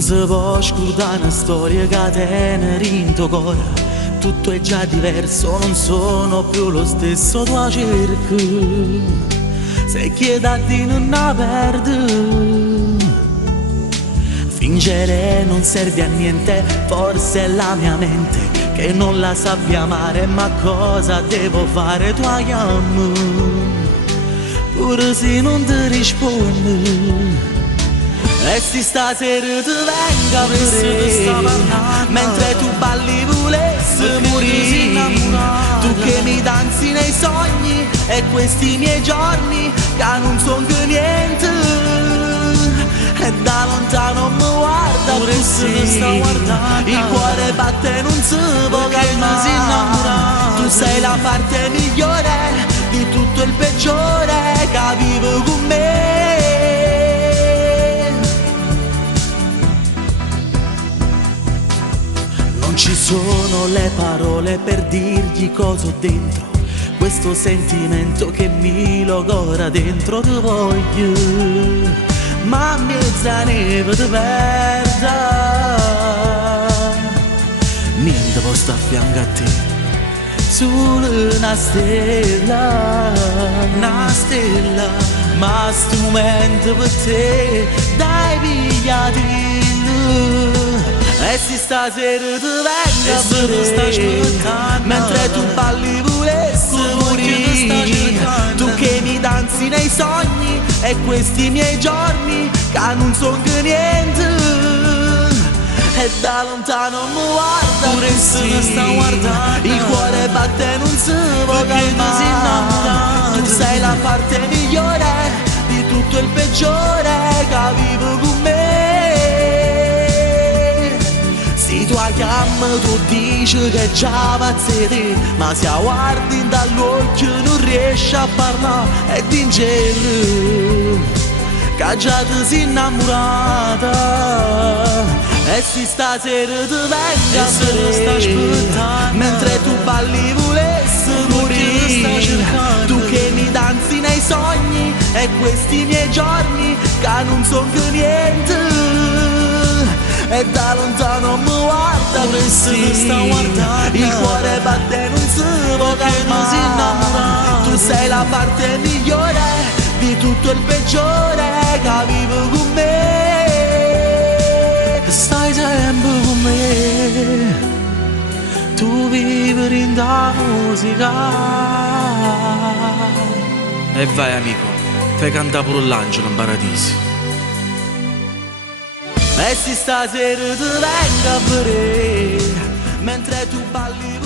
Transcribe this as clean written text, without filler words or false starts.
Non si può scordare una storia che tiene in tuo cuore. Tutto è già diverso, non sono più lo stesso, tu cerchi. Se chiedi a te non la perdi. Fingere non serve a niente, forse è la mia mente che non la sappia amare, ma cosa devo fare? Tu la chiami, pure se non ti rispondi. E se stasera ti venga pure, mentre tu balli volessi morire. Tu che mi danzi nei sogni e questi miei giorni che non son che niente. E da lontano mi guarda pure se sta guardando. Il cuore batte e non si può calmare. Tu sei la parte migliore di tutto il peggiore che vive con me. Non ci sono le parole per dirgli cosa ho dentro, questo sentimento che mi logora dentro. Ti voglio, ma a mezza neve ti perda. Niente può sta a fianco a te, solo una stella, ma sto momento per te dai pigliati. E se stasera ti venga pure, mentre tu balli volessi morire. Tu che mi danzi nei sogni e questi miei giorni che non son che niente. E da lontano mi guarda pure se mi sta guardando. Il cuore batte e non si può calmare. Tu sei la parte migliore di tutto il peggiore che vivo con me. Se tu la chiami tu dici che già pazzi te, ma se la guardi dall'occhio non riesci a parlare. E d'ingelo che già ti sei innamorata. E se stasera ti venga pure, mentre tu balli volessi morire. Tu che mi danzi nei sogni e questi miei giorni che non son che niente. E da lontano mi guarda pure se mi sta guardando. Il cuore batte e non si può calmare. Tu sei la parte migliore di tutto il peggiore che vivo con me. Stai sempre con me, tu vivi in da musica. E vai amico, fai cantare pure l'angelo in paradiso. E se stasera ti venga pure, mentre tu balli